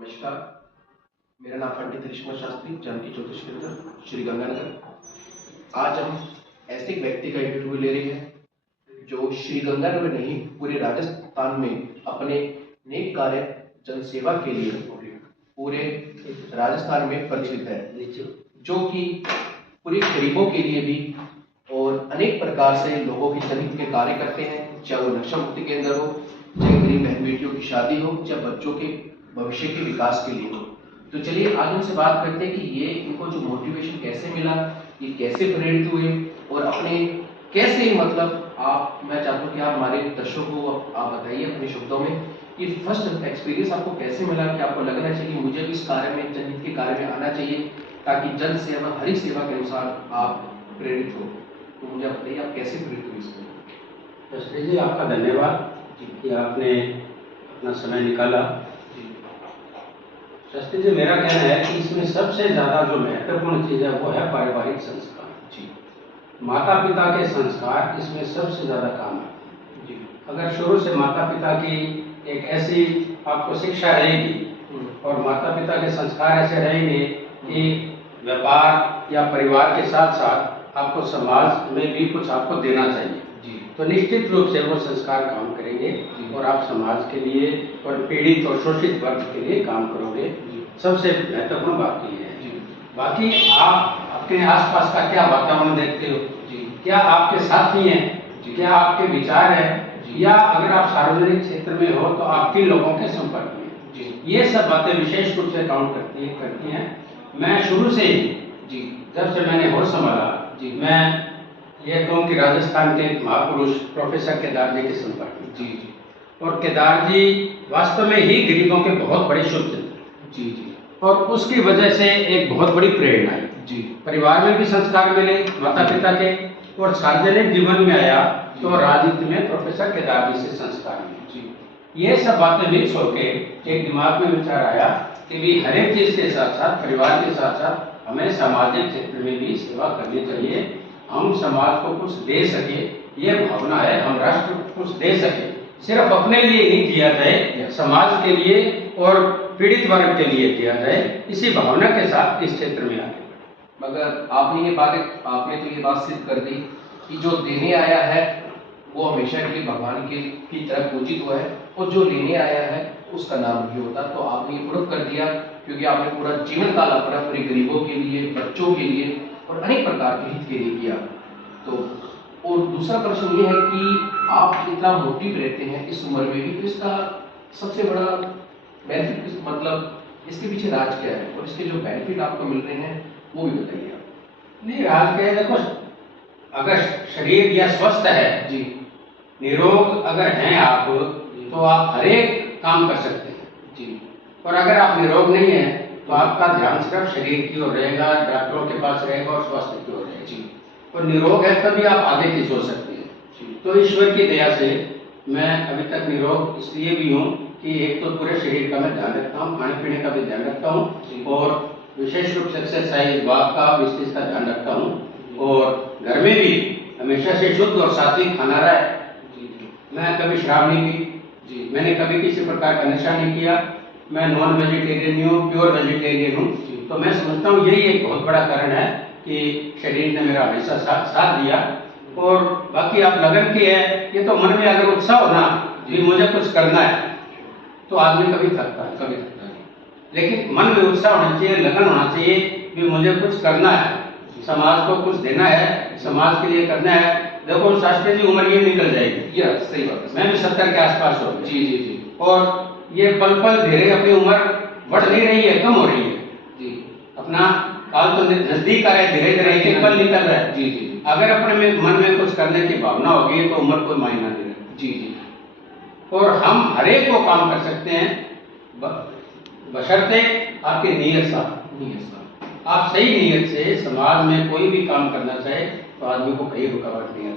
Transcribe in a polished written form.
नमस्कार, मेरा नाम पंडित हरीश शास्त्री, जानकी ज्योतिष केंद्र, श्री गंगानगर। आज हम ऐसे एक व्यक्ति का इंटरव्यू ले रहे हैं जो श्री गंगानगर नहीं पूरे राजस्थान में अपने नेक कार्य जनसेवा के लिए पूरे राजस्थान में परिचित है, जो कि पूरे गरीबों के लिए भी और अनेक प्रकार से लोगों की जनहित के कार्य करते हैं, चाहे वो नशा मुक्ति केंद्र हो, चाहे गरीब बहन बेटियों की शादी हो, चाहे बच्चों के भविष्य के विकास के लिए हो। तो चलिए आज उनसे बात करते हैं कि ये इनको जो मोटिवेशन कैसे मिला, ये कैसे प्रेरित हुए और अपने कैसे मैं चाहता हूँ कि आप हमारे दर्शकों को आप बताइए अपने शब्दों में कि फर्स्ट एक्सपीरियंस आपको कैसे मिला कि आपको लगना चाहिए कि मुझे भी इस कार्य में, जनहित के कार्य में आना चाहिए ताकि जन सेवा, हरि सेवा के अनुसार आप प्रेरित हो। तो मुझे बताइए आप कैसे प्रेरित हुए इसमें। शास्त्री जी, आपका धन्यवाद कि आपने अपना समय निकाला। शास्त्री जी, मेरा कहना है कि इसमें सबसे ज्यादा जो महत्वपूर्ण चीज है वो है पारिवारिक संस्कार। जी, माता माता पिता के संस्कार इसमें सबसे ज्यादा काम है। जी, अगर शुरू से माता पिता की एक ऐसी आपको शिक्षा रहेगी और माता पिता के संस्कार ऐसे रहेंगे कि व्यापार या परिवार के साथ साथ आपको समाज में भी कुछ आपको देना चाहिए, तो निश्चित रूप से वो संस्कार काम करेंगे और आप समाज के लिए और पीड़ित और शोषित वर्ग के लिए काम करोगे। सबसे महत्वपूर्ण बात ये है। बाकी आप अपने आसपास का क्या वातावरण देखते हो, क्या आपके साथी हैं, क्या आपके विचार है, या अगर आप सार्वजनिक क्षेत्र में हो तो आप किन लोगों के संपर्क में, ये सब बातें विशेष रूप से काउंट करती हैं। मैं शुरू से ही जब से मैंने होश संभाला, मैं ये कहूँ कि राजस्थान के महापुरुष प्रोफेसर केदार जी के संपर्क में। और केदार जी वास्तव में ही गरीबों के बहुत बड़े शुभचिंतक, और उसकी वजह से एक बहुत बड़ी प्रेरणा आई। परिवार में भी संस्कार मिले माता पिता के, और सार्वजनिक जीवन में आया तो राजनीति में प्रोफेसर केदार जी से संस्कार मिले। ये सब बातें मिक्स होके एक दिमाग में विचार आया कि भी हर एक चीज के साथ साथ, परिवार के साथ साथ हमें सामाजिक क्षेत्र में भी सेवा करनी चाहिए। हम समाज को कुछ दे सके, ये भावना है, हम राष्ट्र को कुछ दे सके, सिर्फ अपने लिए नहीं किया जाए, समाज के लिए और पीड़ित वर्ग के लिए किया जाए, इसी भावना के साथ इस क्षेत्र में आगे। मगर आपने तो ये बात सिद्ध कर दी कि जो देने आया है वो हमेशा के लिए भगवान की तरह पूजित हुआ है, और जो लेने आया है उसका नाम नहीं होता। तो आपने ये प्रूव कर दिया, क्योंकि आपने पूरा जीवन काल अपना पूरे गरीबों के लिए, बच्चों के लिए और अनेक प्रकार के हित के लिए किया। तो और दूसरा प्रश्न ये है कि आप इतना मोटिव रहते हैं इस उम्र में भी, तो इसका सबसे बड़ा बेनिफिट इसके पीछे राज क्या है, और इसके जो बेनिफिट आपको मिल रहे हैं वो भी बताइए आप। नहीं, राज क्या है, देखो, अगर शरीर या स्वस्थ है, निरोग अगर हैं आप, तो आप हर एक काम कर सकते हैं। और अगर आप निरोग नहीं है तो आपका ध्यान सिर्फ शरीर की ओर रहेगा, डॉक्टरों के पास रहेगा और स्वास्थ्य की ओर रहेगा। और निरोग है तभी आप आगे की सोच सकते हैं। तो ईश्वर की दया से मैं अभी तक निरोग इसलिए भी हूँ कि एक तो पूरे शरीर का मैं ध्यान रखता हूँ, खाने पीने का भी ध्यान रखता हूँ, और विशेष रूप से एक्सरसाइज, वॉक का, विशेष का ध्यान रखता हूँ, और घर में भी हमेशा से शुद्ध और सात्विक खाना रहा है। मैं कभी शराब नहीं पी, मैंने कभी किसी प्रकार का नशा नहीं किया, मैं नॉन वेजिटेरियन हूँ, प्योर वेजिटेरियन हूँ। तो मैं समझता हूँ यही एक बहुत बड़ा कारण है कि शरीर ने मेरा हमेशा साथ दिया। और बाकी आप लगन की है, ये तो मन में अगर उत्साह हो ना कि मुझे कुछ करना है, तो आदमी कभी थकता नहीं। लेकिन मन में उत्साह होना चाहिए, लगन होना चाहिए कि मुझे कुछ करना है, समाज को कुछ देना है, समाज के लिए करना है। देखो शास्त्री जी, उम्र ये निकल जाएगी, ये सही बात है, मैं भी 70 के आसपास हो। और ये पल पल धीरे अपनी उम्र बढ़ नहीं रही है, कम हो रही है। अपना काल तो नजदीक आ रहा है, धीरे धीरे एक पल निकल रहा है। अगर अपने मन में कुछ करने की भावना होगी तो उम्र कोई मायना नहीं रखती। और हम हर एक को काम कर सकते हैं, बशर्ते आपकी नीयत साफ। आप सही नीयत से समाज में कोई भी काम करना चाहे तो आदमी को कहीं रुकावट नहीं है।